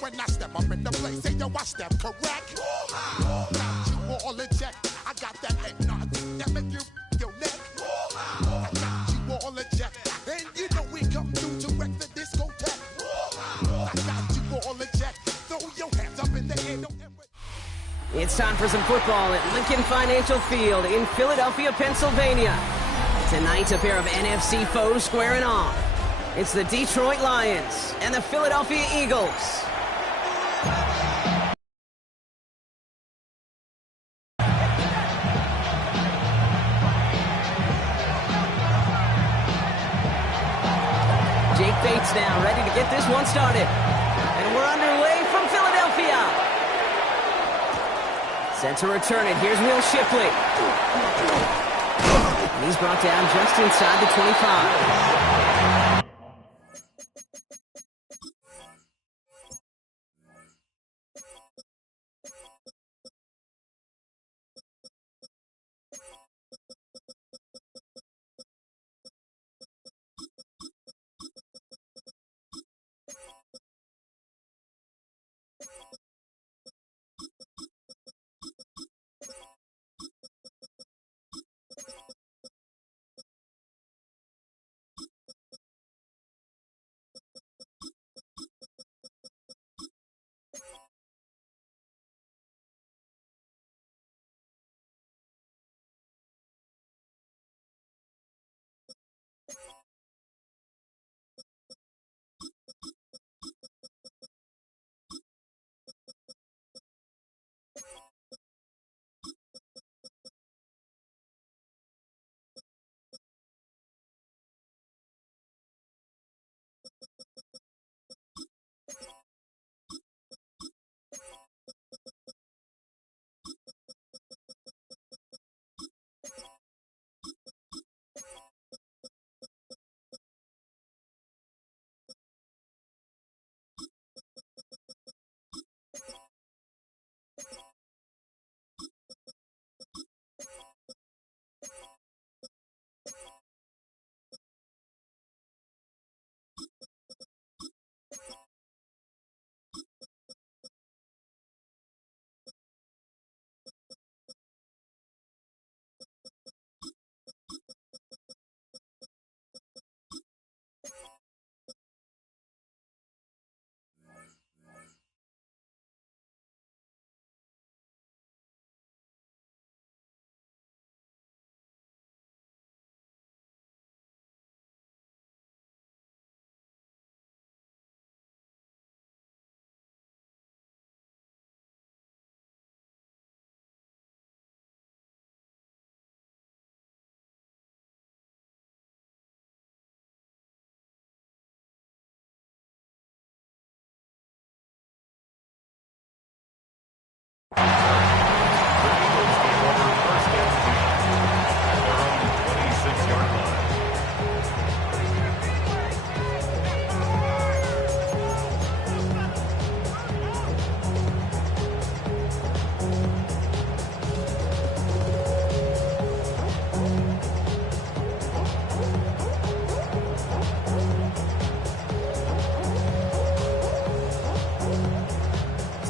When I step up in the place, say yo, I step correct. Got you all in check. I got that hypnotic that make you your neck. I got you all in check, and you know we come through to wreck the discotheque. I got you all in check. Throw your hands up in the air. Don't ever... It's time for some football at Lincoln Financial Field in Philadelphia, Pennsylvania. Tonight, a pair of NFC foes squaring off. It's the Detroit Lions and the Philadelphia Eagles. Jake Bates now ready to get this one started. And we're underway from Philadelphia. Set to return it. Here's Will Shipley. And he's brought down just inside the 25.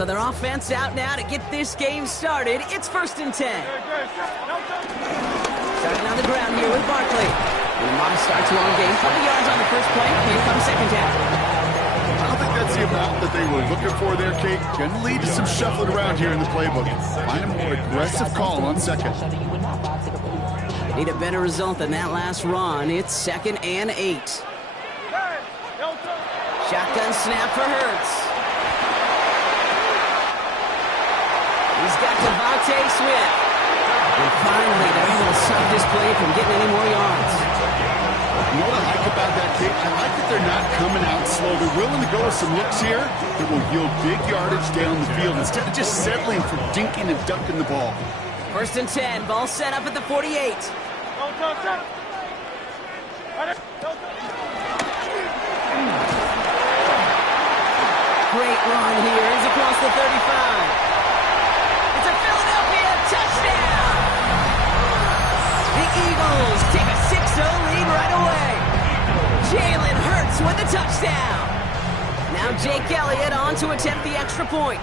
So their offense out now to get this game started. It's 1st and 10. Starting on the ground here with Barkley. And a modest start to our game. Couple yards on the first play. Here comes second down. I don't think that's the amount that they were looking for there, Kate. Going to lead to some shuffling around here in the playbook. Find a more aggressive call on second. Need a better result than that last run. It's 2nd and 8. Shotgun snap for Hurts. He's got Devontae Smith. And finally, they're able to stop this play from getting any more yards. You know what I like about that, Kate? I like that they're not coming out slow. They're willing to go with some looks here that will yield big yardage down the field instead of just settling for dinking and dunking the ball. 1st and 10. Ball set up at the 48. Great run here. He's across the 35. Jalen Hurts with a touchdown. Now Jake Elliott on to attempt the extra point.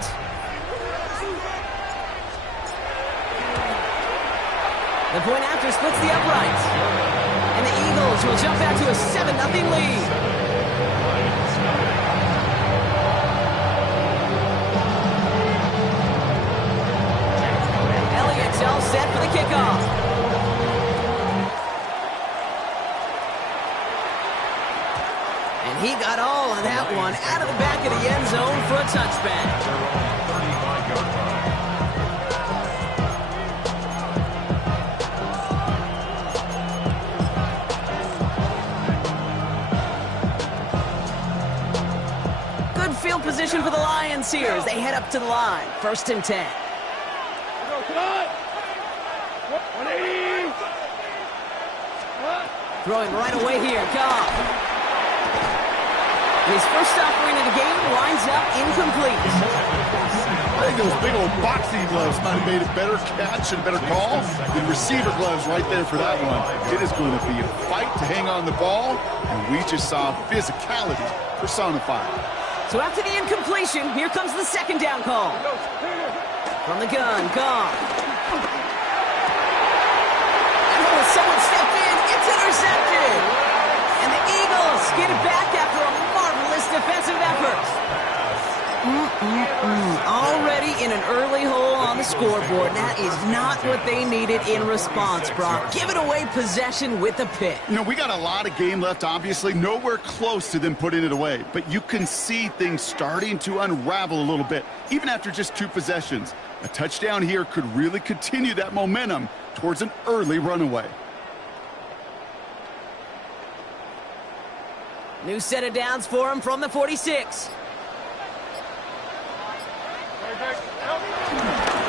The point after splits the uprights. And the Eagles will jump back to a 7-0 lead. Elliott's all set for the kickoff. And he got all of that one out of the back of the end zone for a touchback. Field position for the Lions here as they head up to the line. 1st and 10. Throwing right away here, Goff. His first offering of the game winds up incomplete. I think those big old boxing gloves might have made a better catch and better call than receiver gloves right there for that one. It is going to be a fight to hang on the ball, and we just saw physicality personified. So after the incompletion, here comes the 2nd down call. From the gun, Goff. And someone stepped in, it's intercepted. And the Eagles get it back after a marvelous defensive effort. Already in an early hole on the scoreboard. That is not what they needed in response, Brock. Giving away possession with a pick. You know, we got a lot of game left, obviously. Nowhere close to them putting it away. But you can see things starting to unravel a little bit, even after just 2 possessions. A touchdown here could really continue that momentum towards an early runaway. New set of downs for him from the 46.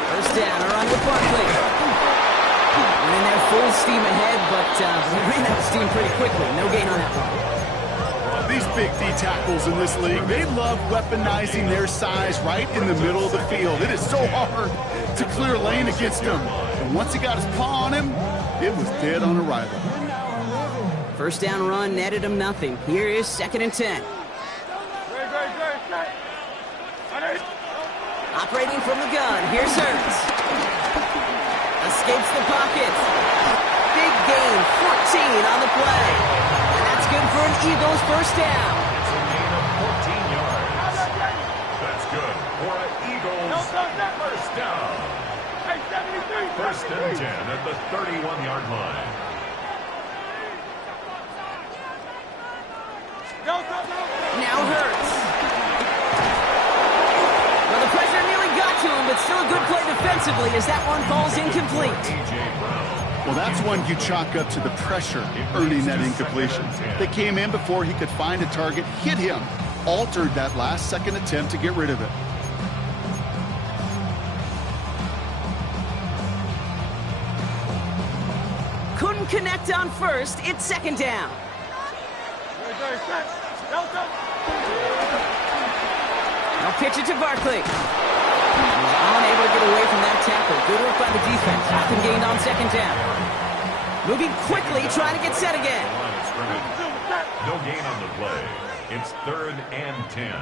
First down, a run with Barkley. Running there full steam ahead, but ran out of steam pretty quickly. No gain on that one. These big D tackles in this league, they love weaponizing their size right in the middle of the field. It is so hard to clear a lane against him. And once he got his paw on him, it was dead on arrival. First down run netted him nothing. Here is 2nd and 10. Operating from the gun, here's Hurts. Escapes the pocket. Big gain, 14 on the play. And that's good for an Eagles first down. It's a gain of 14 yards. That's good for an Eagles first down. 1st and 10 at the 31-yard line. Now Hurts. Well, the pressure nearly got to him, but still a good play defensively as that one falls incomplete. Well, that's one you chalk up to the pressure earning that incompletion. They came in before he could find a target, hit him, altered that last-second attempt to get rid of it. Couldn't connect on first. It's 2nd down. Now pitch it to Barkley. He's unable to get away from that tackle. Good work by the defense. Nothing gained on 2nd down. Moving quickly, trying to get set again. No gain on the play. It's 3rd and 10.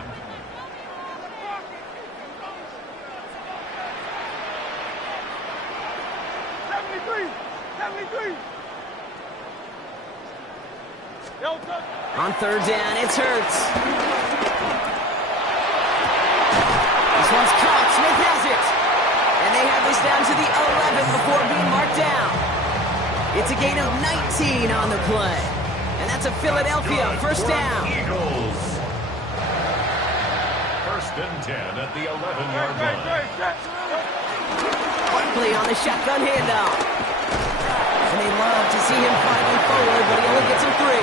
On 3rd down, it's Hurts. This one's caught. Smith has it. And they have this down to the 11 before being marked down. It's a gain of 19 on the play. And that's a Philadelphia first down. Eagles. 1st and 10 at the 11-yard line. Barkley on the shotgun handoff. And they love to see him finally forward, but he only gets him 3.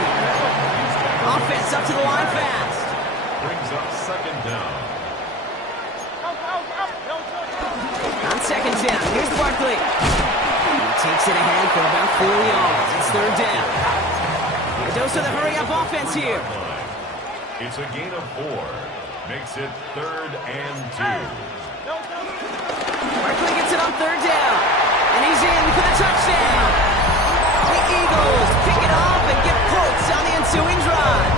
Offense up to the line fast. Brings up 2nd down. On 2nd down, here's Barkley. He takes it ahead for about 4 yards. It's 3rd down. A dose of the hurry-up offense here. It's a gain of 4. Makes it 3rd and 2. Barkley gets it on 3rd down. And he's in for the touchdown. The Eagles pick it up and get points on the ensuing drive.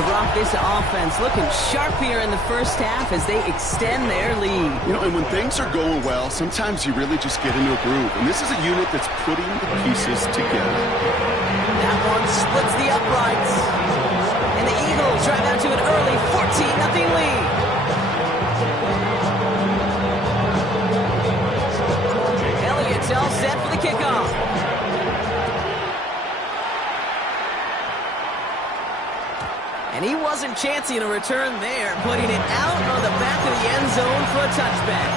So, Brock, this offense looking sharp here in the first half as they extend their lead. You know, and when things are going well, sometimes you really just get into a groove. And this is a unit that's putting the pieces together. That one splits the uprights. And the Eagles drive out to an early 14-0 lead. Elliott's all set for the kickoff. And he wasn't chancing a return there, putting it out on the back of the end zone for a touchback.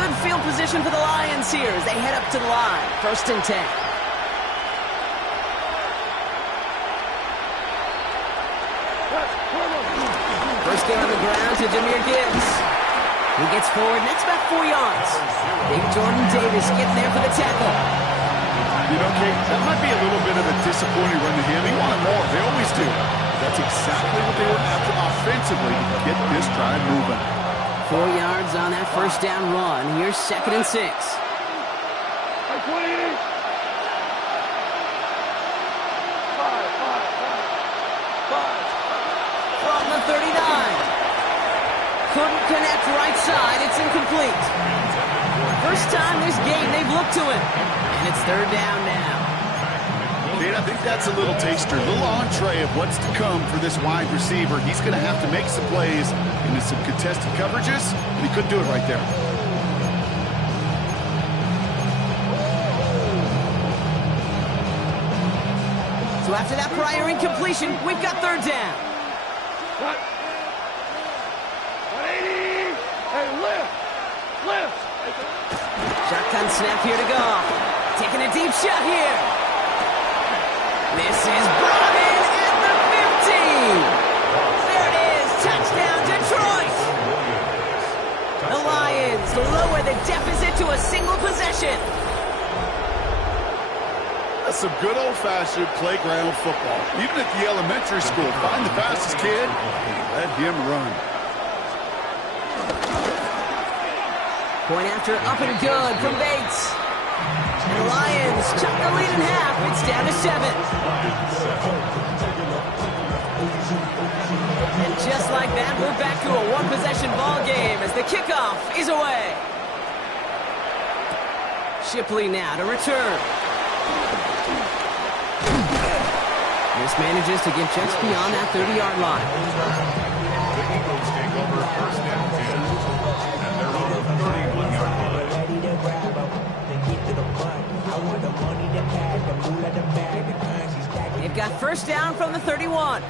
Good field position for the Lions here as they head up to the line. 1st and 10. First down on the ground to Jahmyr Gibbs. He gets forward, and that's about 4 yards. Big Jordan Davis getting there for the tackle. You know, Kate, that might be a little bit of a disappointing run to him. He wanted more. They always do. That's exactly what they were after offensively to get this drive moving. 4 yards on that first down run. Here's 2nd and 6. From the 39. Couldn't connect right side. It's incomplete. First time this game they've looked to him. And it's 3rd down now. Kate, I think that's a little taster, a little entree of what's to come for this wide receiver. He's going to have to make some plays into some contested coverages, and he couldn't do it right there. So after that prior incompletion, we've got 3rd down. Shotgun snap here to go. Taking a deep shot here. This is brought in at the 15. There it is. Touchdown, Detroit. The Lions lower the deficit to a single possession. That's some good old-fashioned playground football. Even at the elementary school, find the fastest kid and let him run. Point after up and good from Bates. And the Lions chop the lead in half. It's down to 7. And just like that, we're back to a one-possession ball game as the kickoff is away. Shipley now to return. Mismanages to get just beyond that 30-yard line. The Eagles take over 1st and 10. And they're on the 31-yard line. They've got 1st down from the 31.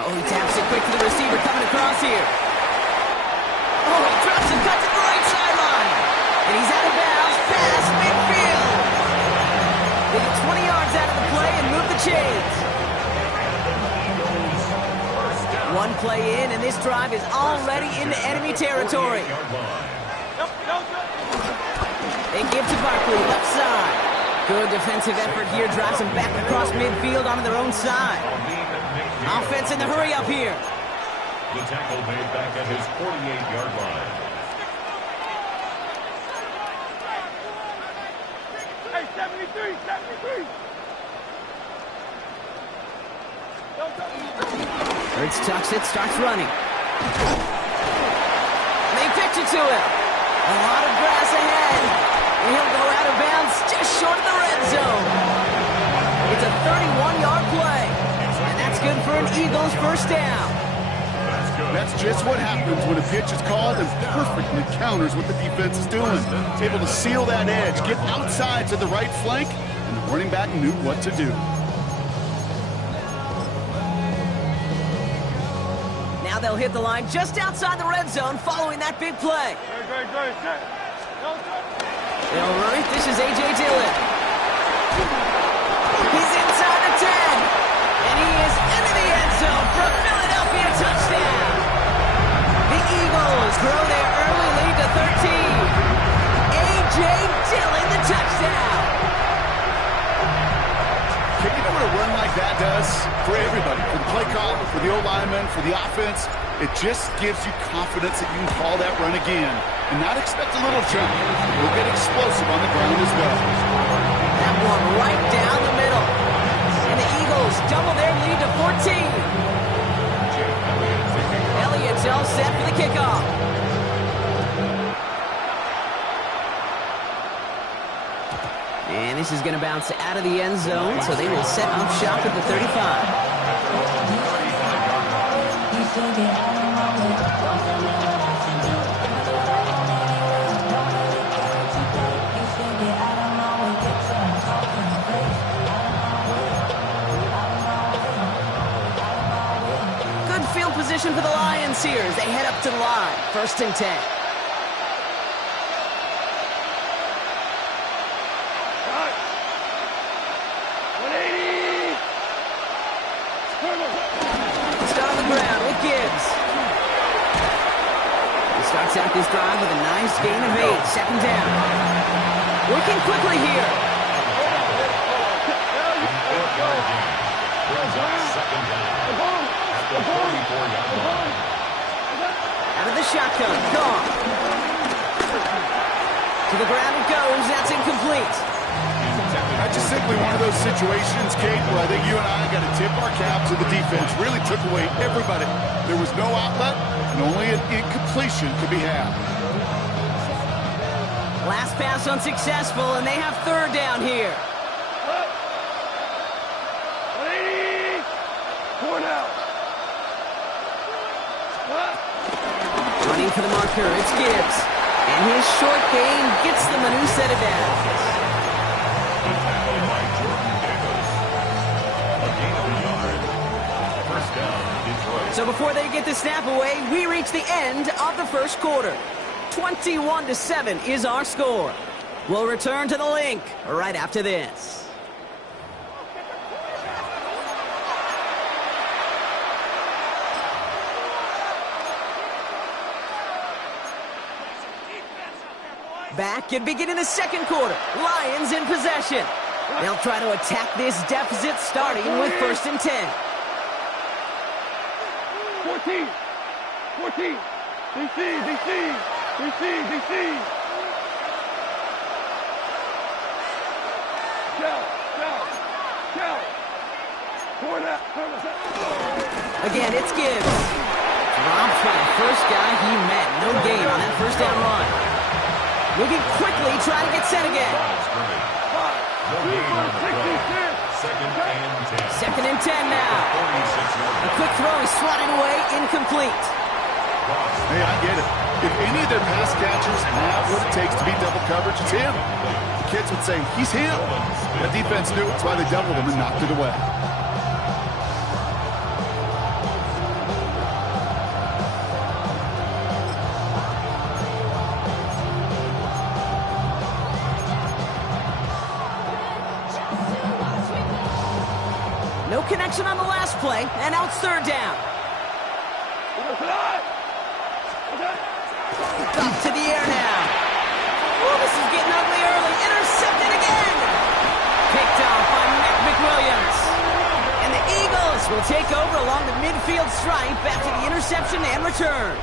Oh, he taps it quick to the receiver coming across here. Oh, he drops and cuts it to the right sideline. And he's out of bounds past midfield. They get 20 yards out of the play and move the chains. One play in, and this drive is already into enemy territory. They give to Barkley, left side. Good defensive effort here, drives them back across midfield onto their own side. Offense in the hurry up here. The tackle made back at his 48-yard line. Hey, 73. Hurts tucks it, starts running. They pitch it to him. A lot of grass ahead. And he'll go out of bounds just short of the red zone. It's a 31-yard play. And that's good for an Eagles 1st down. That's just what happens when a pitch is called and perfectly counters what the defense is doing. It's able to seal that edge, get outside to the right flank, and the running back knew what to do. Now they'll hit the line just outside the red zone following that big play. They'll run it. This is A.J. Dillon. He's inside the 10. And he is into the end zone for a Philadelphia touchdown. The Eagles grow their early lead to 13. A.J. Dillon, the touchdown. You know what a run like that does for everybody, for the play caller, for the O-lineman, for the offense? It just gives you confidence that you can call that run again and not expect a little jump. We'll get explosive on the ground as well. That one right down the middle. And the Eagles double their lead to 14. Elliott's all set for the kickoff. And this is going to bounce out of the end zone, so they will set up shop at the 35. Good field position for the Lions here as they head up to the line. 1st and 10. Starts out this drive with a nice gain of 8. 2nd down. Working quickly here. Out of the shotgun. Gone. To the ground it goes. That's incomplete. That's just simply one of those situations, Kate, where I think you and I got to tip our cap to the defense. Really took away everybody. There was no outlet, and only an incompletion could be had. Last pass unsuccessful, and they have 3rd down here. 4 now. Running for the marker, it's Gibbs. And his short gain gets them a new set of downs. So before they get the snap away, we reach the end of the 1st quarter. 21-7 is our score. We'll return to the link right after this. Back and beginning the 2nd quarter. Lions in possession. They'll try to attack this deficit starting with 1st and 10. 14. DC. Down. Again, it's Gibbs. Dropped by the first guy he met. No gain on that 1st down run. Moving quickly, trying to get set again. 2nd and 10 now. A quick throw is swatted away, incomplete. Hey, I get it. If any of their pass catchers have what it takes to beat double coverage, it's him. The kids would say, he's him. The defense knew it's why they doubled him and knocked it away. No connection on the last play, and now it's 3rd down. Up to the air now. Oh, this is getting ugly early. Intercepted again. Picked off by McWilliams. And the Eagles will take over along the midfield stripe after the interception and return.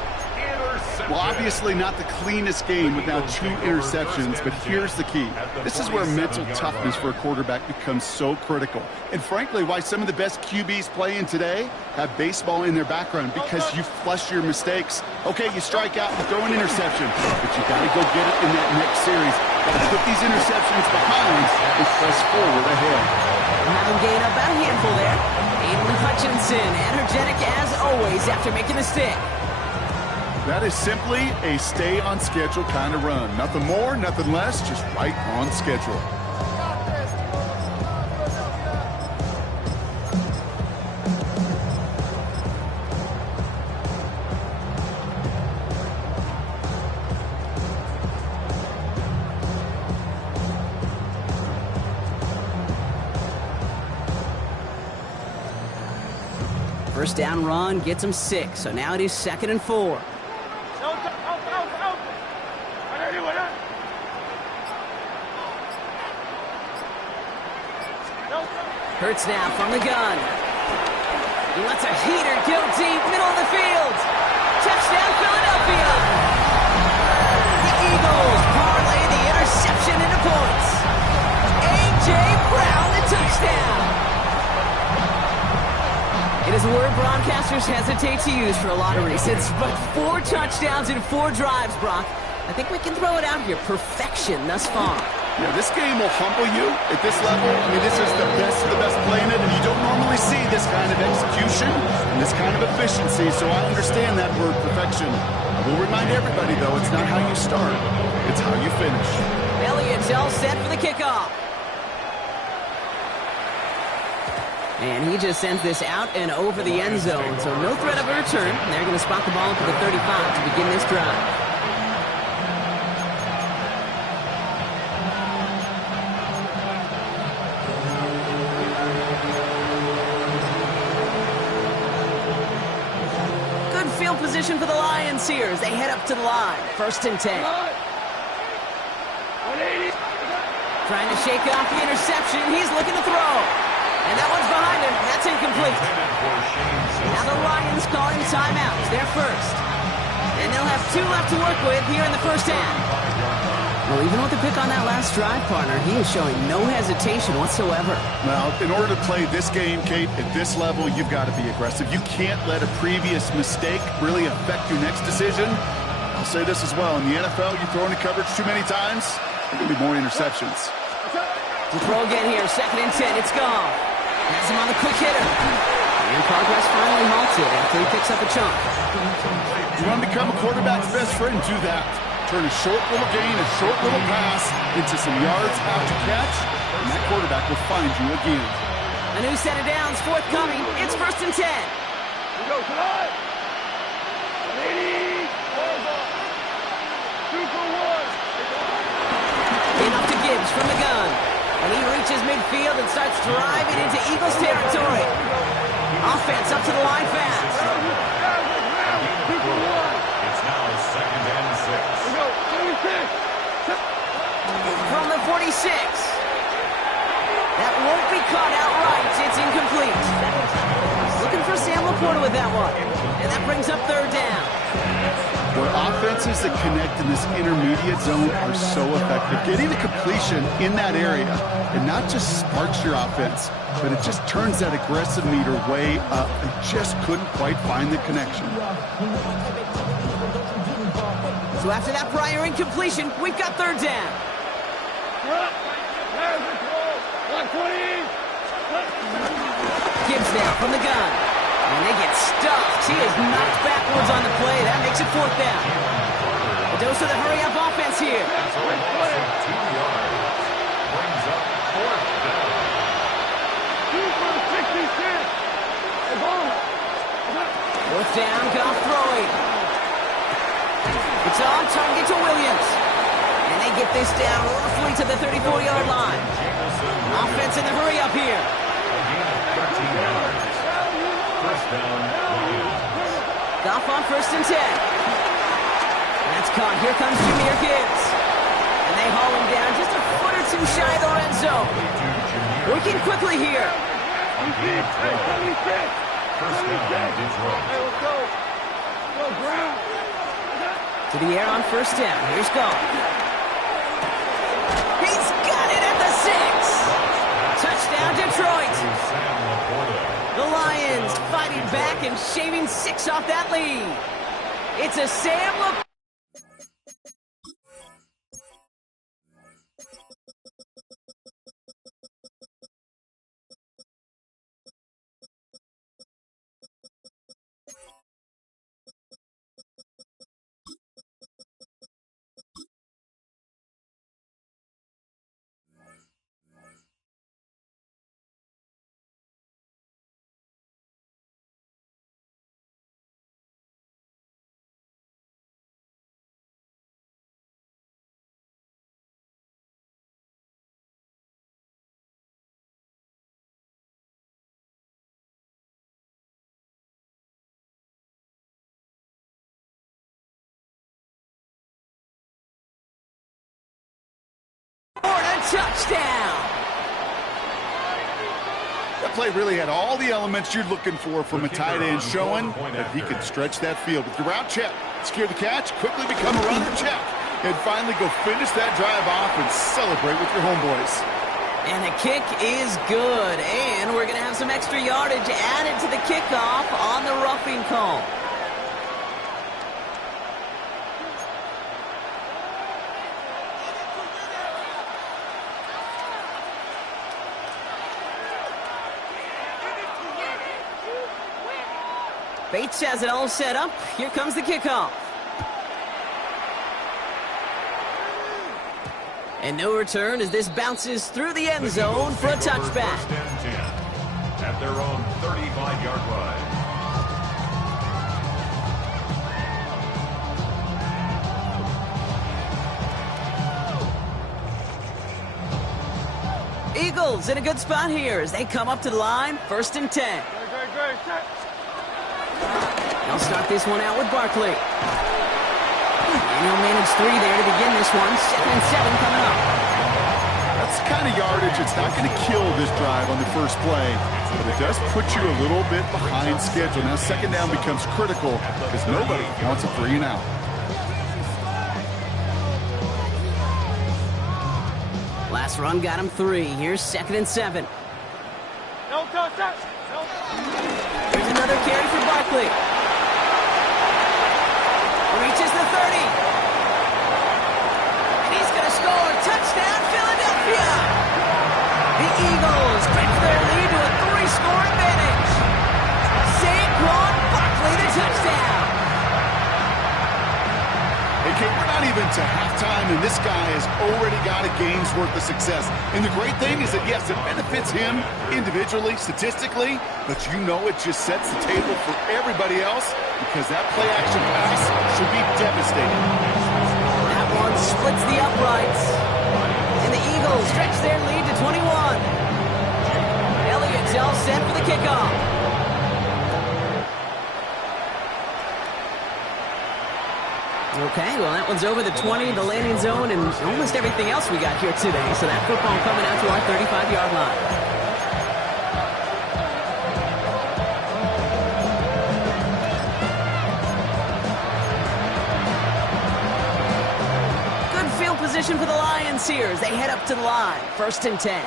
Well, obviously not the cleanest game with now 2 interceptions, but here's the key. This is where mental toughness for a quarterback becomes so critical. And frankly, why some of the best QBs playing today have baseball in their background, because you flush your mistakes. Okay, you strike out and throw an interception, but you got to go get it in that next series. Got to put these interceptions behind and press forward ahead. We'll have him gain about a handful there. Aiden Hutchinson, energetic as always after making the stick. That is simply a stay-on-schedule kind of run. Nothing more, nothing less, just right on schedule. First down run gets him 6, so now it is 2nd and 4. Hurts now from the gun. He lets a heater go deep, middle of the field. Touchdown, Philadelphia! The Eagles parlay the interception into points. A.J. Brown, the touchdown! It is a word broadcasters hesitate to use for a lot of reasons, but 4 touchdowns in 4 drives, Brock. I think we can throw it out here. Perfection thus far. Yeah, this game will humble you at this level. I mean, this is the best of the best playing it, and you don't normally see this kind of execution and this kind of efficiency, so I understand that word perfection. I will remind everybody, though, it's not how you start, it's how you finish. Elliott's all set for the kickoff. And he just sends this out and over the end zone, so no threat of a return. They're going to spot the ball for the 35 to begin this drive. Field position for the Lions here as they head up to the line. 1st and 10. Trying to shake off the interception. He's looking to throw. And that one's behind him. That's incomplete. Now the Lions calling timeouts. They're first. And they'll have 2 left to work with here in the first half. Well, even with the pick on that last drive, partner, he is showing no hesitation whatsoever. Well, in order to play this game, Kate, at this level, you've got to be aggressive. You can't let a previous mistake really affect your next decision. I'll say this as well. In the NFL, you throw into coverage too many times, there are going to be more interceptions. To throw again here, 2nd and 10. It's gone. Has him on the quick hitter. And progress finally halted after he picks up a chunk. You want to become a quarterback's best friend? Do that. Turn a short little gain, a short little pass into some yards after catch, and that quarterback will find you again. A new set of downs forthcoming. It's 1st and 10. We go tonight. 80. 2 for 1. Enough to Gibbs from the gun. And he reaches midfield and starts driving into Eagles territory. Offense up to the line fast. 2 for 1. It's now 2nd and 6. From the 46. That won't be caught outright. It's incomplete. Looking for Sam Laporta with that one. And that brings up 3rd down. Boy, offenses that connect in this intermediate zone are so effective. Getting the completion in that area, it not just sparks your offense, but it just turns that aggressive meter way up. They just couldn't quite find the connection. So after that prior incompletion, we've got 3rd down. Gibbs now from the gun. And they get stuffed. He is knocked backwards on the play. That makes it 4th down. A dose of the hurry-up offense here. 2 yards. Brings up 4th down. 2 for 66. 4th down, Goff throwing. It's on target to Williams. And they get this down roughly to the 34-yard line. Offense in the hurry-up here. 13 yards. 1st down, Lions. Goff on 1st and 10. That's caught. Here comes Jahmyr Gibbs. And they haul him down just a foot or 2 shy of the red zone. Working quickly here. 1st down, Detroit. Hey, let's go. Go, Brown. To the air on 1st down. Here's Goff. He's got it at the 6. Touchdown, Detroit. Sam Laporta. The Lions fighting back and shaving 6 off that lead. It's a Sam Laporta. Touchdown! play really had all the elements you're looking for from a tight end, showing that he can stretch that field. With your route check, secure the catch, quickly become a runner check, and finally go finish that drive off and celebrate with your homeboys. And the kick is good, and we're going to have some extra yardage added to the kickoff on the roughing call. Bates has it all set up. Here comes the kickoff. And no return as this bounces through the end zone for a touchback. First and 10 at their own 35-yard line. Eagles in a good spot here as they come up to the line. First and 10. They'll start this one out with Barkley. And he'll manage 3 there to begin this one. 2nd and 7 coming up. That's the kind of yardage. It's not going to kill this drive on the first play, but it does put you a little bit behind schedule. Now second down becomes critical because nobody wants a 3 and out. Last run got him 3. Here's 2nd and 7. Here's another carry for Barkley. Reaches the 30. And he's going to score. Touchdown, Philadelphia. The Eagles stretch their lead to a 3-score advantage. Saquon Barkley, the touchdown. Okay, we're not even to halftime, and this guy has already got a game's worth of success. And the great thing is that, yes, it benefits him individually, statistically, but you know it just sets the table for everybody else because that play-action pass should be devastating. That one splits the uprights. And the Eagles stretch their lead to 21. Elliott's all set for the kickoff. Okay, well, that one's over the 20, the landing zone, and almost everything else we got here today. So that football coming out to our 35-yard line. Good field position for the Lions here as they head up to the line. First and 10.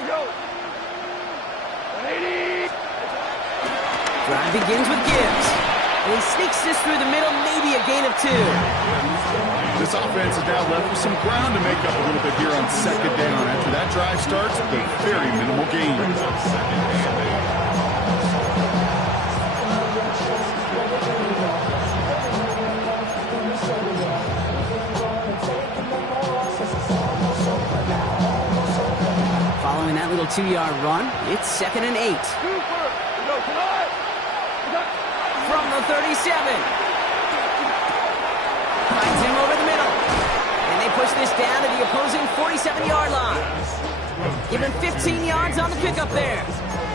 Drive begins with Gibbs. And he sneaks this through the middle, maybe a gain of 2. This offense is now left with some ground to make up a little bit here on second down. After that drive starts, the very minimal gain. Following that little 2-yard run, it's 2nd and 8. From the 37. Finds him over the middle. And they push this down to the opposing 47-yard line. Give him 15 yards on the pickup there.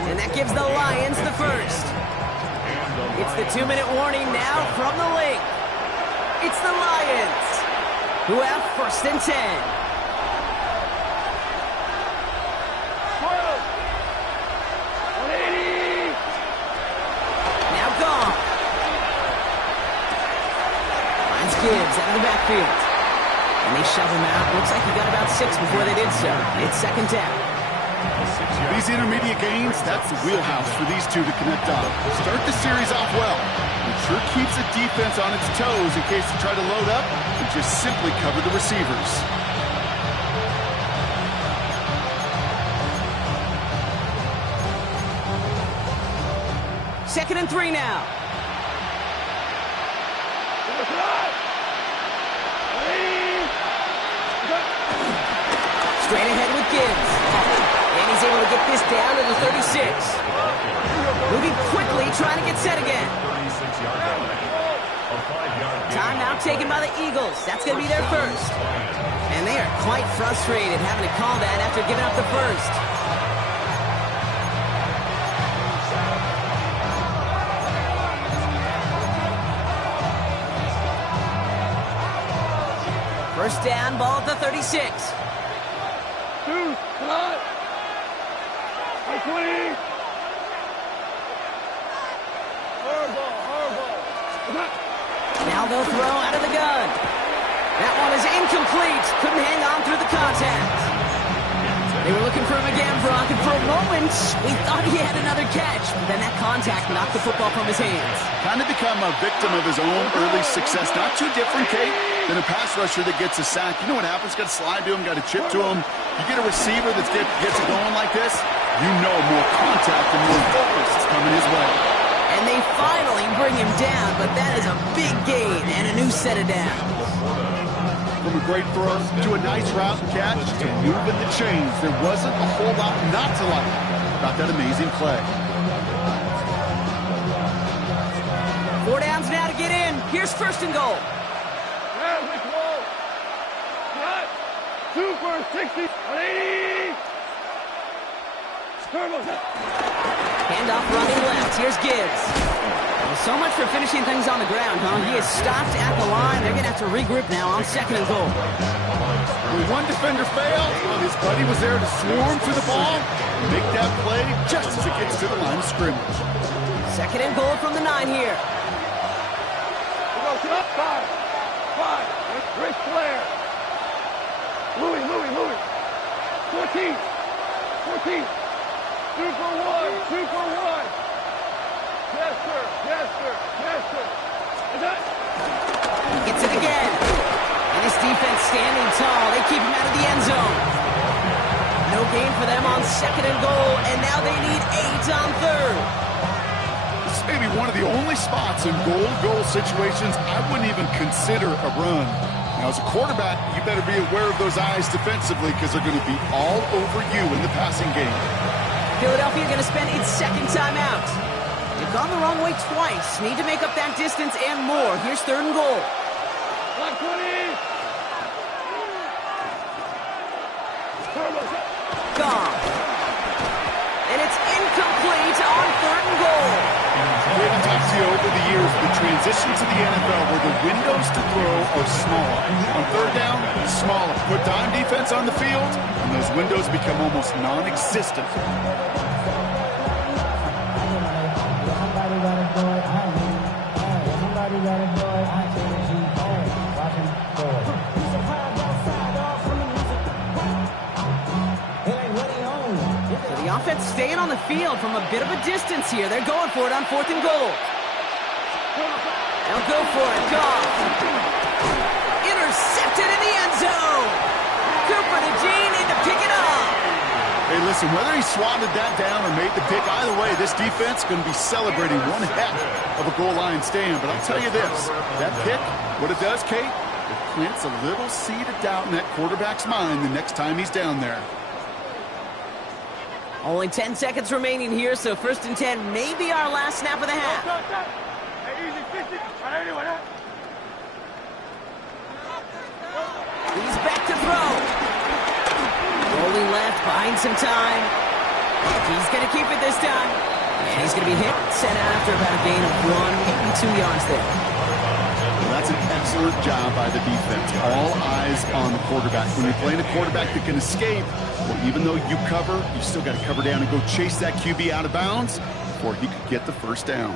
And that gives the Lions the first. It's the 2-minute warning now from the link. It's the Lions who have first and 10. Gibbs out of the backfield. And they shove him out. Looks like he got about 6 before they did so. It's second down. These intermediate gains, that's the wheelhouse for these two to connect on. Start the series off well. It sure keeps the defense on its toes in case they try to load up and just simply cover the receivers. Second and 3 now. Straight ahead with Gibbs. And he's able to get this down to the 36. Moving quickly, trying to get set again. Timeout taken by the Eagles. That's going to be their first. And they are quite frustrated having to call that after giving up the first. First down, ball at the 36. Now they'll throw out of the gun. That one is incomplete. Couldn't hang on through the contact. They were looking for him again, Brock, and for a moment, we thought he had another catch. But then that contact knocked the football from his hands. Kind of become a victim of his own early success. Not too different, Kate, than a pass rusher that gets a sack. You know what happens? Got to slide to him, got to chip to him. You get a receiver that gets it going like this, you know more contact and more focus is coming his way. And they finally bring him down, but that is a big gain and a new set of downs. From a great throw to a nice route catch to moving the chains, there wasn't a whole lot not to like about that amazing play. 4 downs now to get in. Here's first and goal. Super 60, 80. Handoff running left. Here's Gibbs. Well, so much for finishing things on the ground, huh? He is stopped at the line. They're going to have to regroup now on second and goal. When one defender failed, his buddy was there to swarm to the ball, make that play just as it gets to the line of scrimmage. Second and goal from the 9 here. Five. Rick Flair. Louis. 14. Super one. Yes, sir. He gets it again. And this defense standing tall. They keep him out of the end zone. No gain for them on second and goal, and now they need 8 on third. This may be one of the only spots in goal situations I wouldn't even consider a run. Now, as a quarterback, you better be aware of those eyes defensively because they're going to be all over you in the passing game. Philadelphia going to spend its second timeout. They've gone the wrong way twice. Need to make up that distance and more. Here's third and goal. Gone. And it's incomplete on third and goal. We haven't talked to you over the years, the transition to the NFL where the windows to throw are smaller. On third down, smaller. Put dime defense on the field, and those windows become almost non-existent. The offense staying on the field from a bit of a distance here. They're going for it on fourth and goal. They'll go for it. Goff. Intercepted in the end zone. Cooper to Gene in to pick it up. Hey, listen, whether he swatted that down or made the pick, either way, this defense is going to be celebrating one heck of a goal line stand. But I'll tell you this, that pick, what it does, Kate, it plants a little seed of doubt in that quarterback's mind the next time he's down there. Only 10 seconds remaining here, so first and 10 may be our last snap of the half. He's back to throw. Rolling left, buying some time. He's going to keep it this time. And he's going to be hit, sent out after about a gain of 1, maybe 2 yards there. Well, that's an excellent job by the defense. All eyes on the quarterback. When you're playing a quarterback that can escape, well, even though you cover, you still got to cover down and go chase that QB out of bounds before he could get the first down.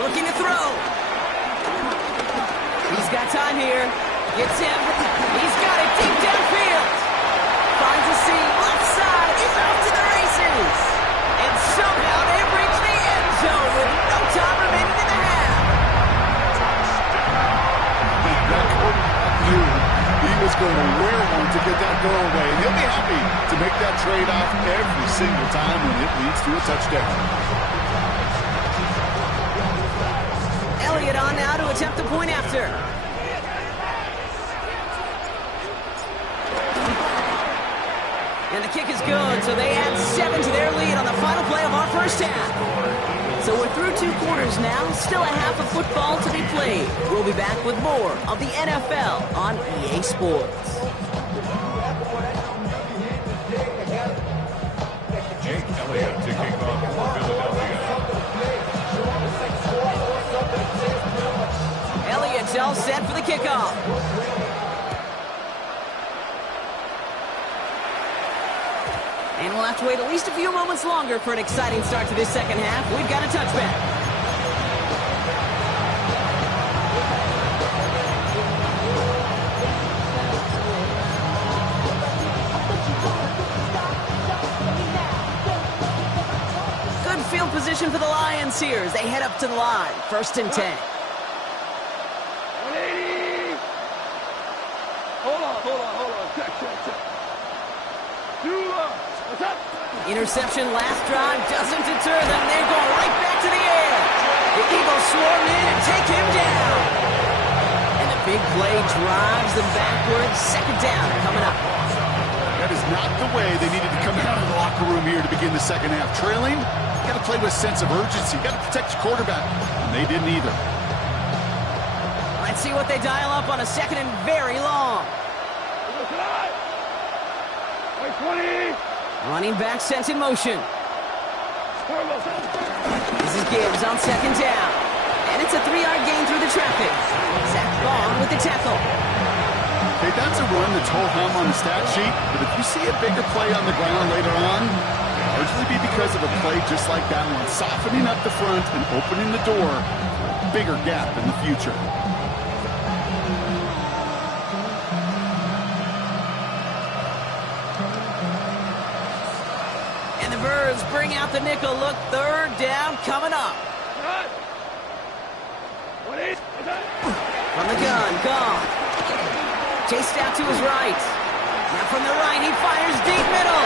Looking to throw. He's got time here. Gets him. He's got it deep downfield. Finds a seam. Left side. He's off to the races. And somehow they've reached the end zone with no time remaining in the half. That quarterback knew he was going to wear one to get that goal away. And he'll be happy to make that trade-off every single time when it leads to a touchdown. Elliott on now to attempt the point after. And the kick is good, so they add 7 to their lead on the final play of our first half. So we're through 2 quarters now, still a half of football to be played. We'll be back with more of the NFL on EA Sports. Jake Elliott to kick off for Philadelphia. Elliott's all set for the kickoff. have to wait at least a few moments longer for an exciting start to this second half. We've got a touchback. Field position for the Lions here as they head up to the line. 1st and 10. 180. Hold on. Check. What's up? Interception last drive doesn't deter them. They're going right back to the air. The Eagles swarm in and take him down. And the big play drives them backwards. 2nd down coming up. That is not the way they needed to come out of the locker room here to begin the second half. Trailing, you got to play with a sense of urgency. You got to protect your quarterback. And they didn't either. Let's see what they dial up on a 2nd and very long. 20. Running back sent in motion. This is Gibbs on 2nd down. And it's a 3-yard gain through the traffic. Zach Bond with the tackle. Okay, that's a run that's ho-hum on the stat sheet, but if you see a bigger play on the ground later on, it'll largely be because of a play just like that one, softening up the front and opening the door, bigger gap in the future. And the Birds bring out the nickel look. 3rd down coming up. From the gun, gone. Chased out to his right. Now from the right, he fires deep middle.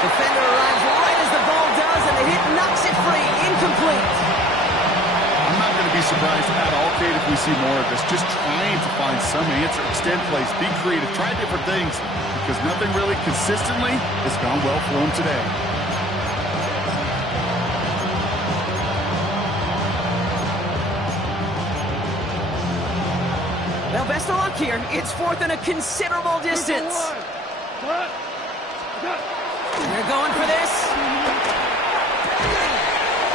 Defender arrives right as the ball does, and the hit knocks it free. Incomplete. I'm not going to be surprised at all, Kate, if we see more of this. Just trying to find some answer. Extend plays, be creative, try different things, because nothing really consistently has gone well for him today. Well, best of luck here. It's 4th and a considerable distance. They're going for this.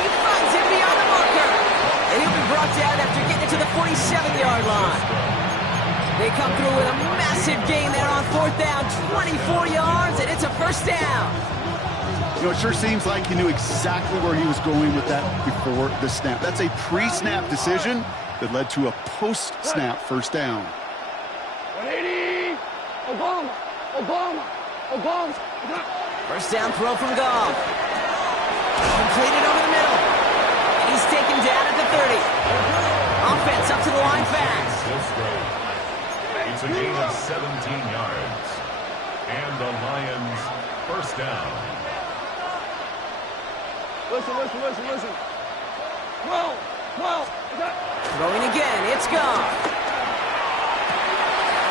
He finds it beyond the marker. And he'll be brought down after getting it to the 47-yard line. They come through with a massive gain there on 4th down. 24 yards, and it's a 1st down. You know, it sure seems like he knew exactly where he was going with that before the snap. That's a pre-snap decision that led to a post-snap 1st down. 180. Obama. 1st down throw from Goff. Completed over the middle. And he's taken down at the 30. Offense up to the line fast. It's a gain of 17 yards. And the Lions 1st down. Listen. 12. Throwing again, it's Goff.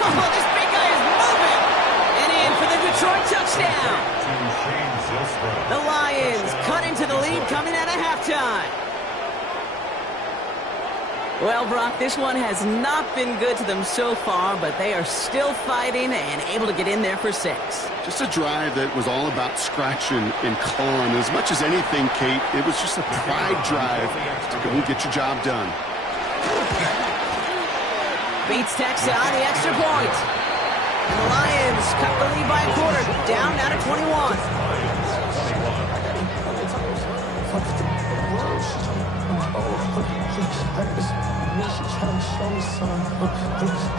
Oh, this big guy is moving. And in for the Detroit touchdown. The Lions cut into the lead coming out of halftime. Well, Brock, this one has not been good to them so far, but they are still fighting and able to get in there for 6. Just a drive that was all about scratching and clawing. As much as anything, Kate, it was just a pride drive to go and get your job done. Bates tacks on the extra point. And the Lions cut the lead by a quarter, down now to 21.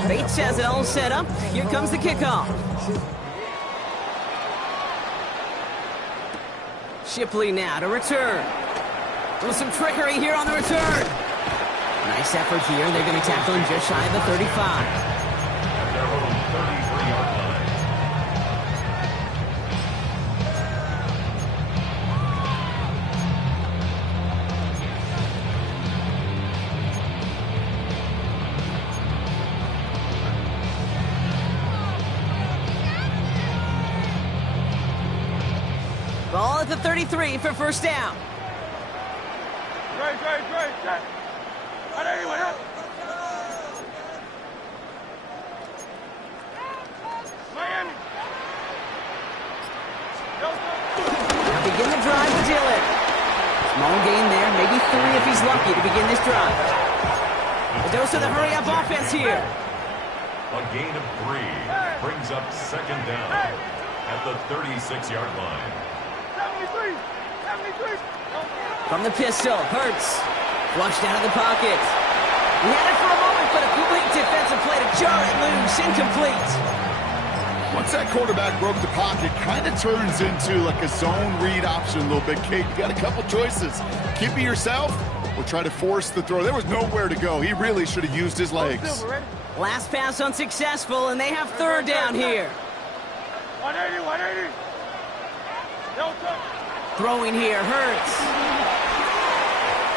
Bates has it all set up. Here comes the kickoff. Shipley now to return. With some trickery here on the return. Nice effort here. They're going to tackle him just shy of the 35. At their own 33-yard line. Ball at the 33 for 1st down. Great. Anyway, Miami. Now begin the drive with Dillon. Small gain there, maybe 3 if he's lucky to begin this drive. A dose of the hurry-up offense here. A gain of 3 brings up 2nd down at the 36-yard line. From the pistol, Hurts. Flushed out of the pocket. He had it for a moment, but a complete defensive play to jar it loose. Incomplete. Once that quarterback broke the pocket, kind of turns into like a zone read option a little bit. Kate, you got a couple choices. Keep it yourself or try to force the throw. There was nowhere to go. He really should have used his legs. Last pass unsuccessful, and they have third down here. 180, 180. Throwing here, Hurts.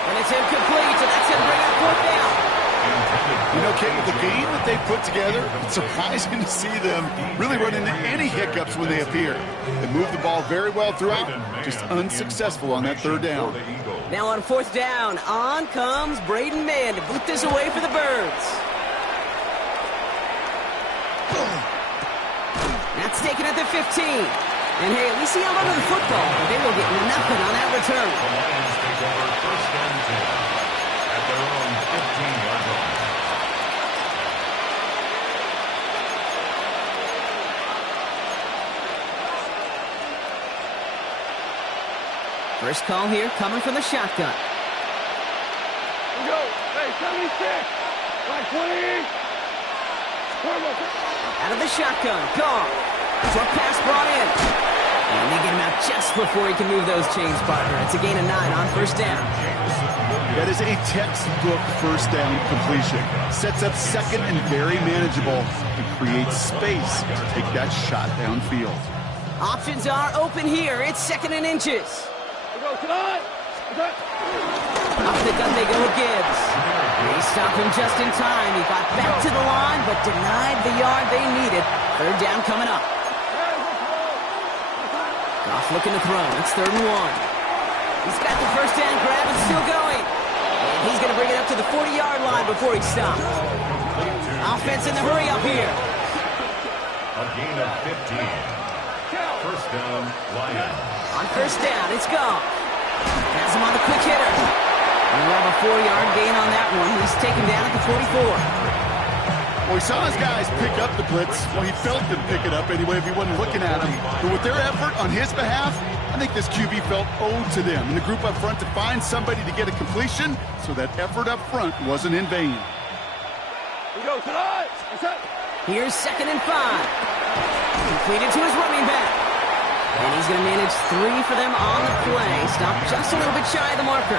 And it's incomplete, so that's going to bring up fourth down. You know, Kate, with the game that they put together, it's surprising to see them really run into any hiccups when they appear. They move the ball very well throughout, just unsuccessful on that third down. Now on fourth down, on comes Braden Mann to boot this away for the Birds. That's taken at the 15. And hey, at least he held onto the football, but they will get nothing on that return. The Lions take over first and 10 at their own 15-yard line. First call here coming from the shotgun. Here we go. Hey, 76. Right, 20. Out of the shotgun, Goff. Short pass brought in. And they get him out just before he can move those chains, partner. It's a gain of 9 on first down. That is a textbook first down completion. Sets up second and very manageable and creates space to take that shot downfield. Options are open here. It's second and inches. Here we go, tonight. Off the gun they go with Gibbs. They stop him just in time. He got back to the line, but denied the yard they needed. Third down coming up. Goff looking to throw. It's 3rd and 1. He's got the first down grab and still going. And he's going to bring it up to the 40-yard line before he stops. Offense in the hurry up here. A gain of 15. First down, Lions. On first down, it's Goff. Has him on the quick hitter. We'll have a 4-yard gain on that one. He's taken down at the 44. Well, he saw his guys pick up the blitz. Well, he felt them pick it up anyway if he wasn't looking at him. But with their effort on his behalf, I think this QB felt owed to them and the group up front to find somebody to get a completion, so that effort up front wasn't in vain. Here we go, tonight. Here's 2nd and 5. Completed to his running back. And he's going to manage 3 for them on the play. Stopped just a little bit shy of the marker.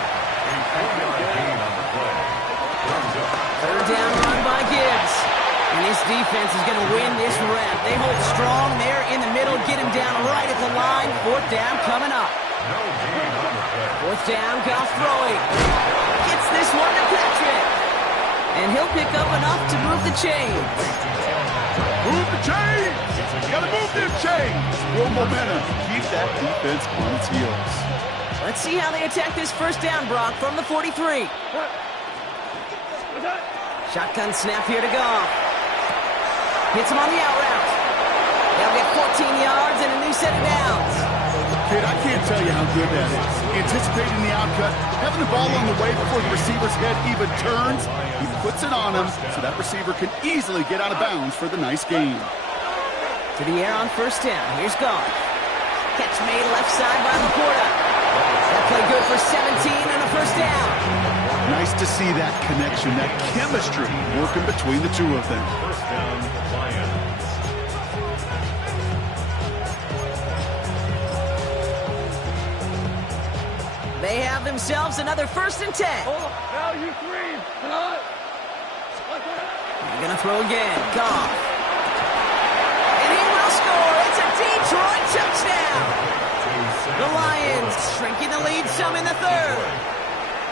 Third down run by Gibbs. And this defense is going to win this rep. They hold strong there in the middle, get him down right at the line. 4th down coming up. 4th down, Goff throwing. Gets this one to Patrick. And he'll pick up enough to move the chains. Move the chains! Gotta move them chains! Real momentum. Keep that defense on its heels. Let's see how they attack this first down, Brock, from the 43. Shotgun snap here to Goff. Hits him on the out route. They'll get 14 yards and a new set of downs. Kid, I can't tell you how good that is. Anticipating the outcut, having the ball on the way before the receiver's head even turns, he puts it on him so that receiver can easily get out of bounds for the nice gain. To the air on first down. Here's Goff. Catch made left side by Laporta. That play good for 17 and a first down. Nice to see that connection, that chemistry working between the two of them. First down, Lions. They have themselves another 1st and 10. Now you 3. Tonight. They're going to throw again. Goff. And he will score. It's a Detroit touchdown. The Lions shrinking the lead some in the 3rd.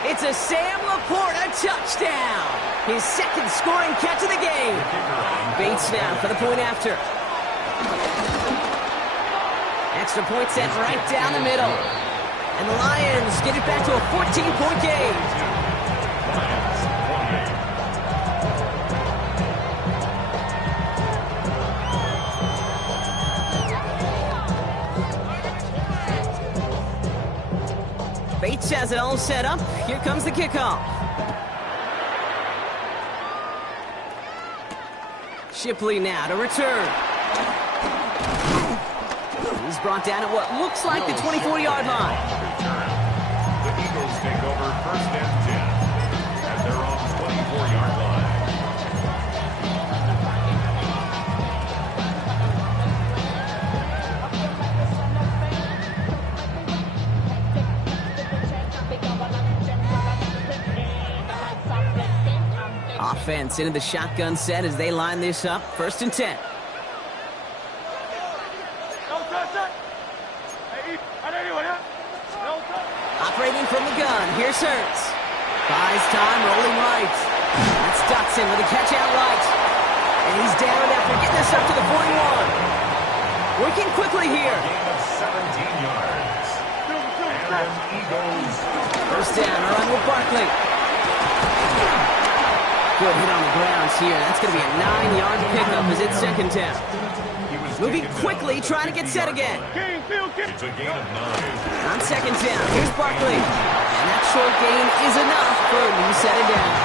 It's a Sam Laporta touchdown. His 2nd scoring catch of the game. Bates now for the point after. Extra point sent right down the middle. And the Lions get it back to a 14-point game. Bates has it all set up. Here comes the kickoff. Shipley now to return. He's brought down at what looks like the 24-yard line. The Eagles take over 1st and 10 at their own 24-yard line. Offense into the shotgun set as they line this up. 1st and 10. Operating from the gun. Here's Hurts. Buys time, rolling right. That's Dotson with a catch out right. And he's down after getting this up to the 41. Working quickly here. Gain of 17 yards. And Eagles. 1st down, a run with Barkley. Good hit on the grounds here. That's going to be a 9-yard pickup as it's 2nd down. Moving quickly, trying to get set again. It's a gain of 9. On 2nd down, here's Barkley. And that short gain is enough for a new set of down.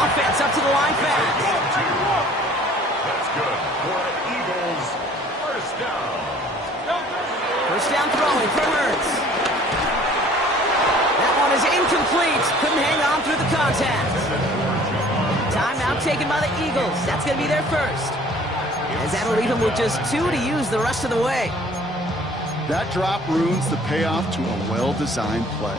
Offense up to the line fast. That's good for the Eagles. 1st down. 1st down throwing from Hurts. That one is incomplete. Couldn't hang on through the contact. Timeout taken by the Eagles. That's going to be their first. As that'll leave them with just 2 to use the rest of the way. That drop ruins the payoff to a well-designed play.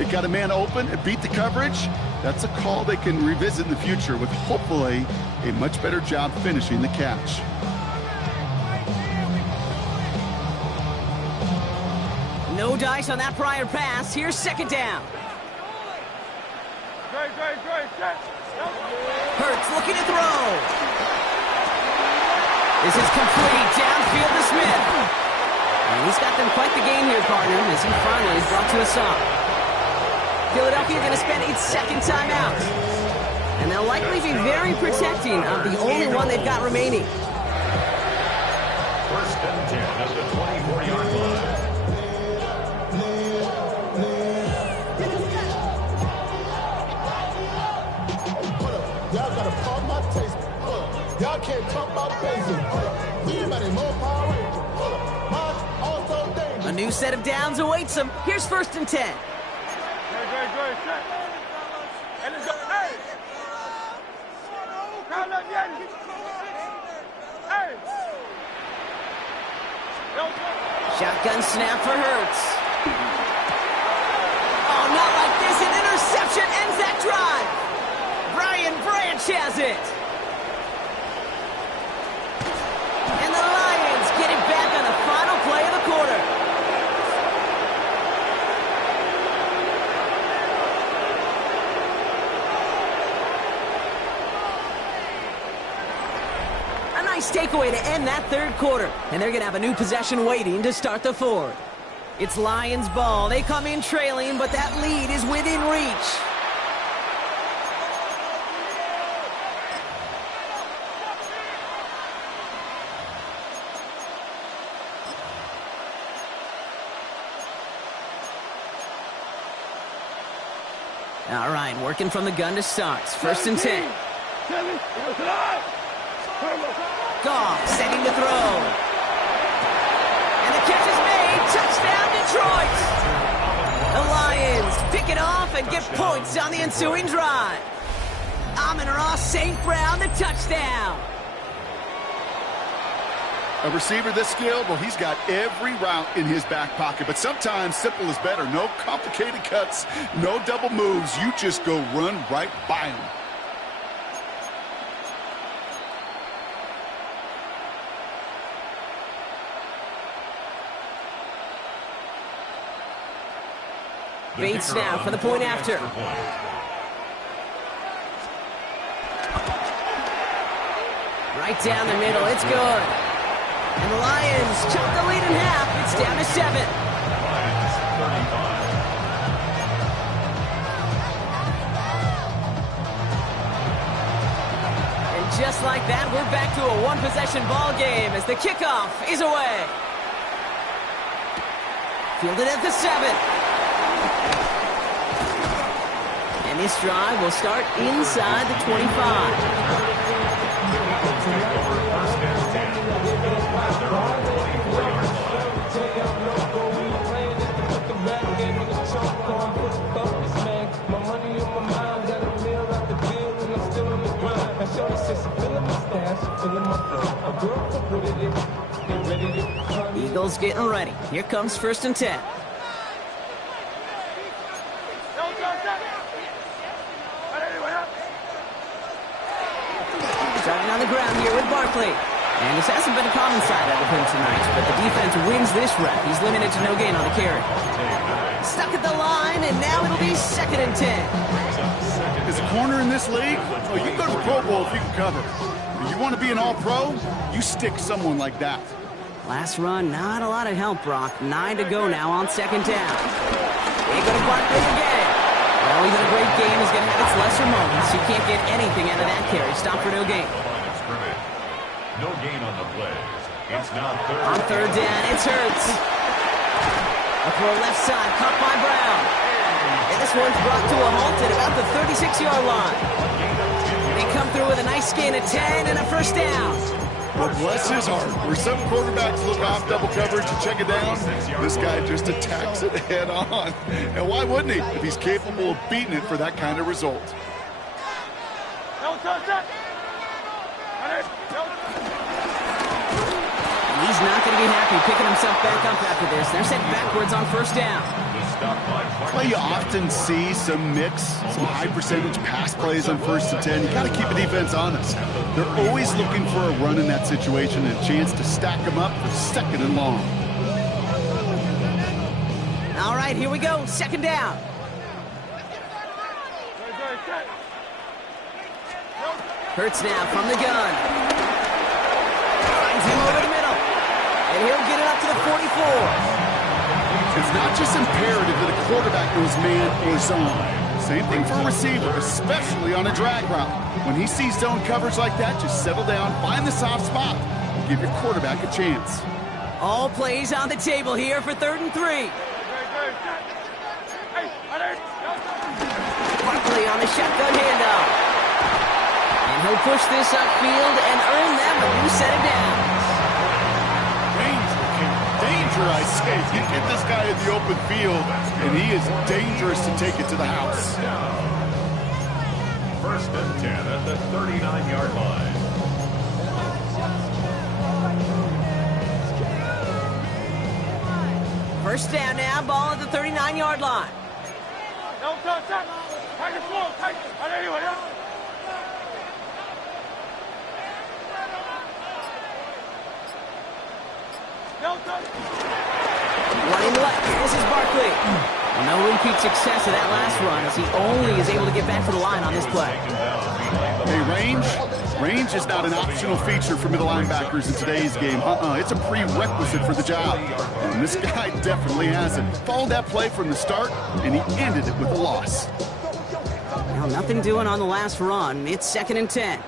It got a man open, it beat the coverage. That's a call they can revisit in the future with hopefully a much better job finishing the catch. No dice on that prior pass. Here's 2nd down. Hurts looking to throw. This is complete. Downfield to Smith. And he's got them quite the game here, partner, as he finally is brought to a stop. Philadelphia going to spend its 2nd timeout. And they'll likely be very protecting of the only one they've got remaining. 1st and 10 at the 24-yard line. Y'all gotta pump my taste. Y'all can't talk about basic. Anybody more power? Also dangerous. A new set of downs awaits them. Here's 1st and 10. Shotgun snap for Hurts. Oh, not like this. An interception ends that drive. Brian Branch has it. And the Lions get it back on the final play of the quarter. A nice takeaway to end that 3rd quarter. And they're going to have a new possession waiting to start the 4th. It's Lions ball. They come in trailing, but that lead is within reach. All right, working from the gun to start. 1st and 10. Goff setting to throw. And the catch is made. Touchdown, Detroit. The Lions pick it off and get points on the ensuing drive. Amon-Ra St. Brown, the touchdown. A receiver this skilled, well, he's got every route in his back pocket. But sometimes simple is better. No complicated cuts, no double moves. You just go run right by him. Bates now for the point after. Right down the middle. It's good. And the Lions chop the lead in half. It's down to 7. Lions 35. And just like that, we're back to a one-possession ball game as the kickoff is away. Fielded at the 7. And this drive will start inside the 25. Take over 1st and 10. They're on 24 Eagles getting ready. Here comes 1st and 10. Starting on the ground here with Barkley. And this hasn't been a common side out of him tonight, but the defense wins this rep. He's limited to no gain on the carry. Stuck at the line, and now it'll be 2nd and 10. As a corner in this league, oh, you can go to the Pro Bowl if you can cover. If you want to be an all-pro, you stick someone like that. Last run, not a lot of help, Brock. 9 to go now on 2nd down. They go to Barkley again. Well, even a great game is going to have its lesser moments. You can't get anything out of that carry. Stop for no gain. No gain on the play. It's now 3rd. On 3rd down, it's Hurts. A throw left side, caught by Brown. And this one's brought to a halt at about the 36-yard line. They come through with a nice gain of 10 and a 1st down. Well, bless his heart. Where some quarterbacks look off double coverage and check it down, this guy just attacks it head on. And why wouldn't he if he's capable of beating it for that kind of result? He's not going to be happy picking himself back up after this. They're sent backwards on 1st down. That's why you often see some mix, some high-percentage pass plays on 1st and 10. You got to keep the defense honest. They're always looking for a run in that situation and a chance to stack them up for 2nd and long. All right, here we go. 2nd down. Hurts now from the gun. Finds him over the middle. And he'll get it up to the 44. It's not just imperative that a quarterback knows man or zone. Same thing for a receiver, especially on a drag route. When he sees zone coverage like that, just settle down, find the soft spot, and give your quarterback a chance. All plays on the table here for 3rd and 3. Barkley on the shotgun handoff. And he'll push this upfield and earn them a new set of downs. Danger, I say. You get this guy in the open field, and he is dangerous to take it to the house. 1st and 10 at the 39-yard line. First down now, ball at the 39-yard line. Running left, this is Barkley. Well, no repeat success of that last run as he only is able to get back to the line on this play. Hey, range is not an optional feature for middle linebackers in today's game. It's a prerequisite for the job. And this guy definitely has it. Followed that play from the start, and he ended it with a loss. Well, nothing doing on the last run. It's 2nd and 10.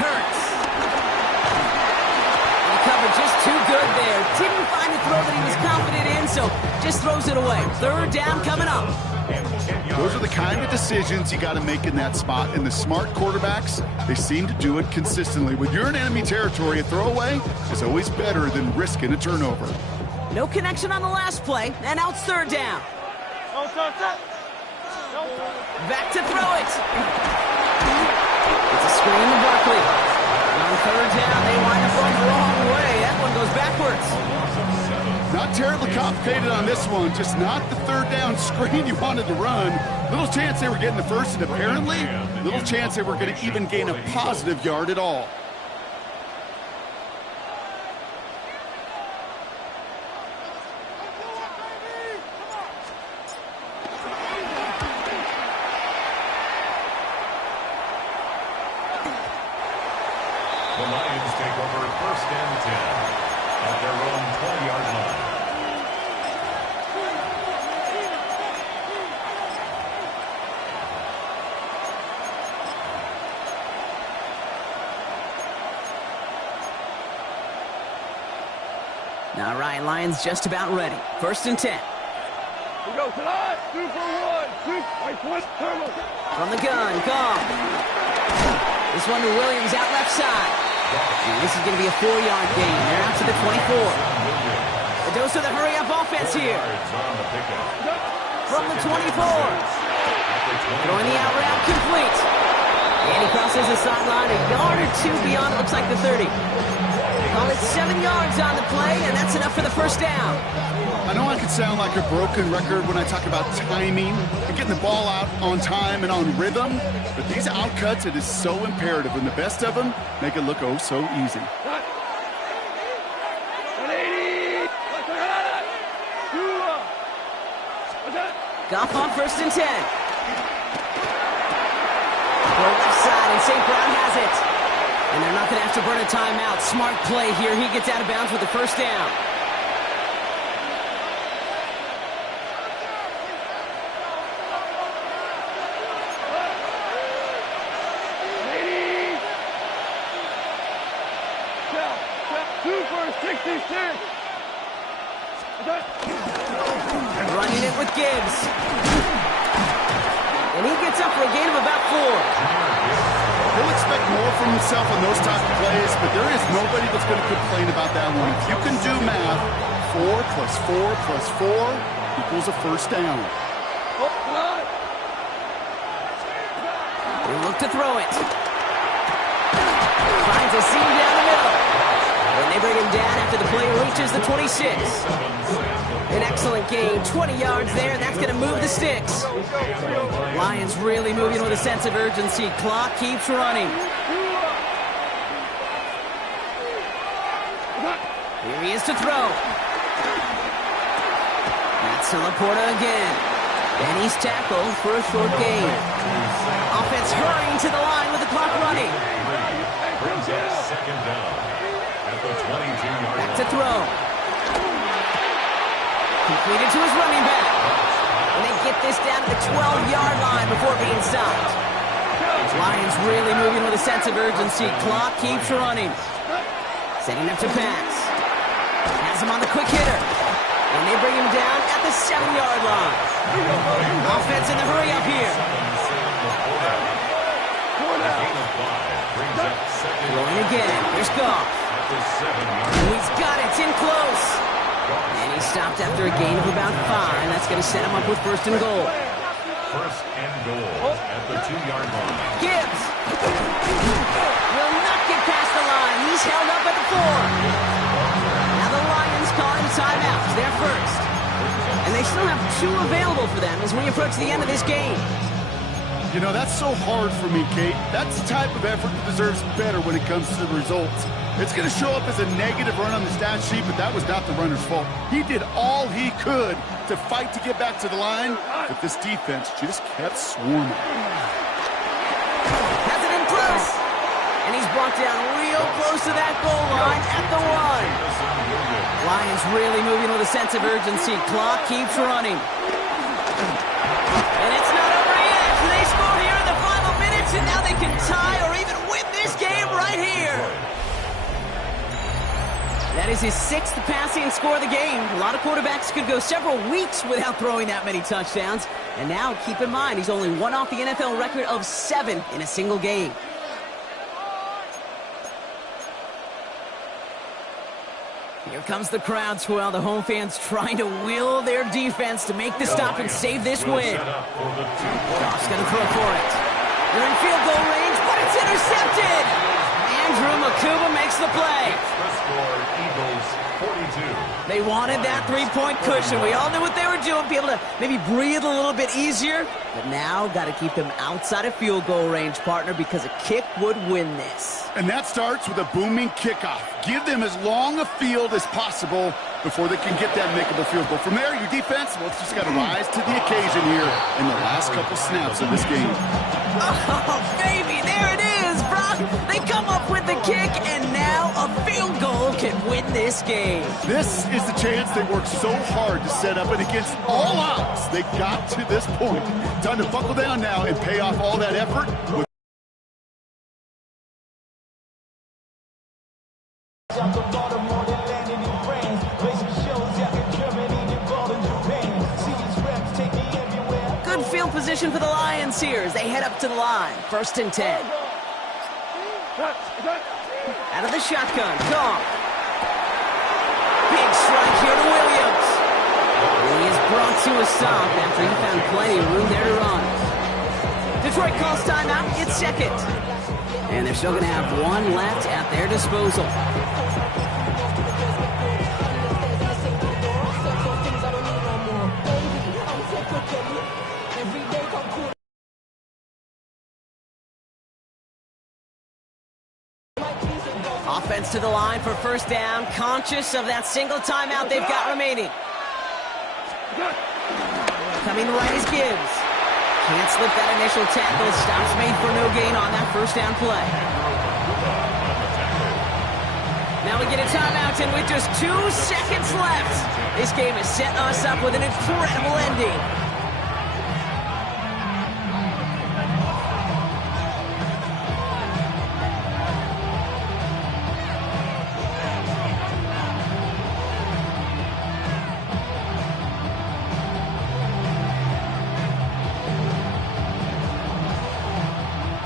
Hurts. The cover just too good there. Didn't find the throw that he was confident in, so just throws it away. 3rd down coming up. Those are the kind of decisions you got to make in that spot. And the smart quarterbacks, they seem to do it consistently. When you're in enemy territory, a throwaway is always better than risking a turnover. No connection on the last play, and now it's 3rd down. Back to throw it. It's a screen to Barkley. On 3rd down, they wind up going the wrong way. That one goes backwards. Not terribly complicated on this one, just not the 3rd down screen you wanted to run. Little chance they were getting the first, and apparently, little chance they were going to even gain a positive yard at all. The Lions take over 1st and 10 at their own 20-yard line. All right, Lions just about ready. 1st and 10. We go tonight. 2 for 1. 2. From the gun, gone. This one to Williams out left side. And this is going to be a 4-yard gain. They're out to the 24. The dose of the hurry-up offense here. From the 24. Throwing the out route complete. And he crosses the sideline a yard or two beyond, it looks like the 30. Call it 7 yards on the play, and that's enough for the first down. I know I could sound like a broken record when I talk about timing and getting the ball out on time and on rhythm, but these outcuts, it is so imperative, and the best of them make it look oh so easy. Goff on 1st and 10. Go left side, and St. Brown has it. And they're not going to have to burn a timeout. Smart play here. He gets out of bounds with the first down. Running it with Gibbs. And he gets up for a gain of about 4. He'll expect more from himself on those type of plays, but there is nobody that's going to complain about that one. If you can do math, 4 plus 4 plus 4 equals a first down. They look to throw it. Finds a seam down the middle. And they bring him down after the play reaches the 26. An excellent gain, 20 yards there, and that's going to move the sticks. Lions really moving with a sense of urgency. Clock keeps running. Here he is to throw. That's to Laporta again. And he's tackled for a short gain. Offense hurrying to the line with the clock running. Second down at the 22-yard Back to throw. Completed to his running back. And they get this down to the 12-yard line before being stopped. Lions really moving with a sense of urgency. Clock keeps running. Setting up to pass. Has him on the quick hitter. And they bring him down at the 7-yard line. Offense in the hurry up here. Throwing again. Here's Goff. He's got it. It's in close. And he stopped after a gain of about 5. That's going to set him up with 1st and goal. 1st and goal at the 2-yard line. Gibbs will not get past the line. He's held up at the 4. Now the Lions calling timeout. They're first. And they still have 2 available for them as we approach the end of this game. You know, that's so hard for me, Kate. That's the type of effort that deserves better when it comes to the results. It's going to show up as a negative run on the stat sheet, but that was not the runner's fault. He did all he could to fight to get back to the line, but this defense just kept swarming. Has it in close. And he's brought down real close to that goal line at the 1. Lions really moving with a sense of urgency. Clock keeps running. And it's not over yet. They score here in the final minutes, and now they can tie or even win this game right here. That is his 6th passing score of the game. A lot of quarterbacks could go several weeks without throwing that many touchdowns. And now, keep in mind, he's only 1 off the NFL record of 7 in a single game. Here comes the crowd swell. The home fans trying to will their defense to make the stop and save this win. Goff's going to throw for it. They're in field goal range, but it's intercepted. Andrew Makuba makes the play. The score, Eagles 42. They wanted that 3-point cushion. We all knew what they were doing, be able to maybe breathe a little bit easier. But now, got to keep them outside of field goal range, partner, because a kick would win this. And that starts with a booming kickoff. Give them as long a field as possible before they can get that makeable field goal. From there, your defense, well, it's just got to rise to the occasion here in the last couple snaps of this game. Oh, baby, there it is, Brock. They come up with the kick, and now a field goal can win this game. This is the chance they worked so hard to set up, and against all odds, they got to this point. Time to buckle down now and pay off all that effort with good field position for the Lions here as they head up to the line. 1st and 10. Out of the shotgun, Goff. Big strike here to Williams. He is brought to a stop after he found plenty of room there to run. Detroit calls timeout. It's second. And they're still going to have one left at their disposal. Offense to the line for first down, conscious of that single timeout they've got remaining. Coming right is Gibbs. Can't slip that initial tackle. Stops made for no gain on that first down play. Now we get a timeout, and with just 2 seconds left, this game is setting us up with an incredible ending.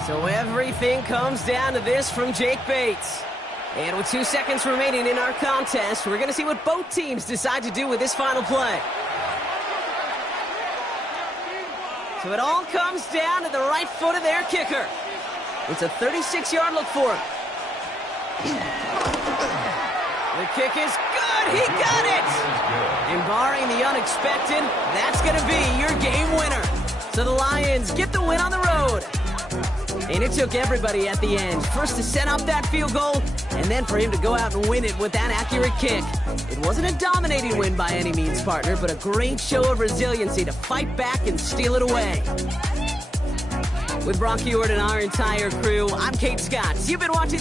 So everything comes down to this from Jake Bates. And with 2 seconds remaining in our contest, we're going to see what both teams decide to do with this final play. So it all comes down to the right foot of their kicker. It's a 36-yard look for him. The kick is good. He got it. And barring the unexpected, that's going to be your game winner. So the Lions get the win on the road. And it took everybody at the end. First to set up that field goal, and then for him to go out and win it with that accurate kick. It wasn't a dominating win by any means, partner, but a great show of resiliency to fight back and steal it away. With Brock Ewart and our entire crew, I'm Kate Scott. You've been watching